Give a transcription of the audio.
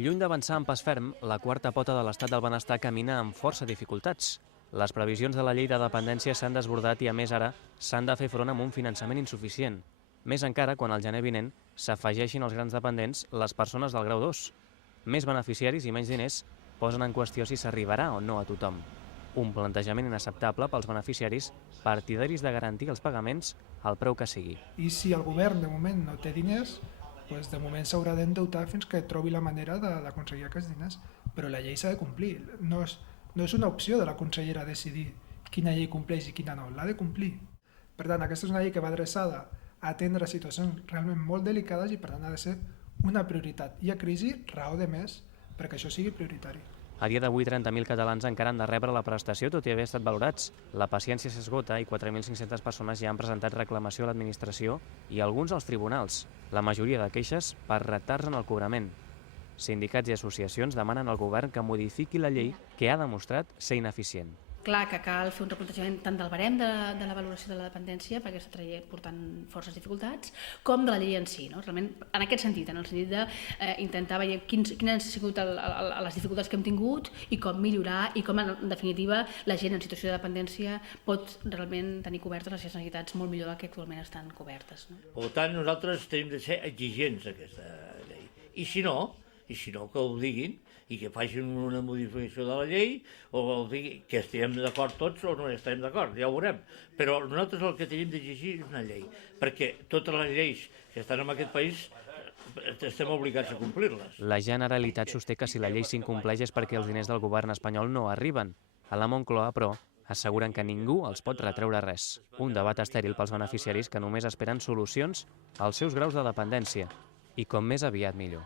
Lluny d'avançar amb pas ferm, la quarta pota de l'estat del benestar camina amb força dificultats. Les previsions de la llei de dependència s'han desbordat i, a més, ara s'han de fer front amb un finançament insuficient. Més encara quan al gener vinent s'afegeixin als grans dependents les persones del grau 2. Més beneficiaris i menys diners posen en qüestió si s'arribarà o no a tothom. Un plantejament inacceptable pels beneficiaris partidaris de garantir els pagaments al preu que sigui. I si el govern de moment no té diners, doncs de moment s'haurà d'endeutar fins que trobi la manera d'aconseguir aquests diners. Però la llei s'ha de complir. No és una opció de la consellera decidir quina llei compleix i quina no, l'ha de complir. Per tant, aquesta és una llei que va adreçada a atendre situacions realment molt delicades i per tant ha de ser una prioritat. Hi ha crisi, raó de més perquè això sigui prioritari. A dia d'avui, 30.000 catalans encara han de rebre la prestació tot i haver estat valorats. La paciència s'esgota i 4.500 persones ja han presentat reclamació a l'administració i alguns als tribunals. La majoria de queixes per retards en el cobrament. Sindicats i associacions demanen al govern que modifiqui la llei que ha demostrat ser ineficient. Clar que cal fer un replantejament tant del barem de la valoració de la dependència, perquè està portant forces dificultats, com de la llei en si. No? Realment, en aquest sentit, en el sentit d'intentar veure quines han sigut les dificultats que hem tingut i com millorar i com, en definitiva, la gent en situació de dependència pot realment tenir cobertes les seves necessitats molt millor del que actualment estan cobertes. No? Per tant, nosaltres tenim de ser exigents a aquesta llei. I si no, que ho diguin i que facin una modificació de la llei o que estiguem d'acord tots o no estem d'acord, ja ho veurem. Però nosaltres el que tenim d'exigir és una llei, perquè totes les lleis que estan en aquest país estem obligats a complir-les. La Generalitat sosté que si la llei s'incompleix és perquè els diners del govern espanyol no arriben. A la Moncloa, però, asseguren que ningú els pot retreure res. Un debat estèril pels beneficiaris que només esperen solucions als seus graus de dependència. I com més aviat millor.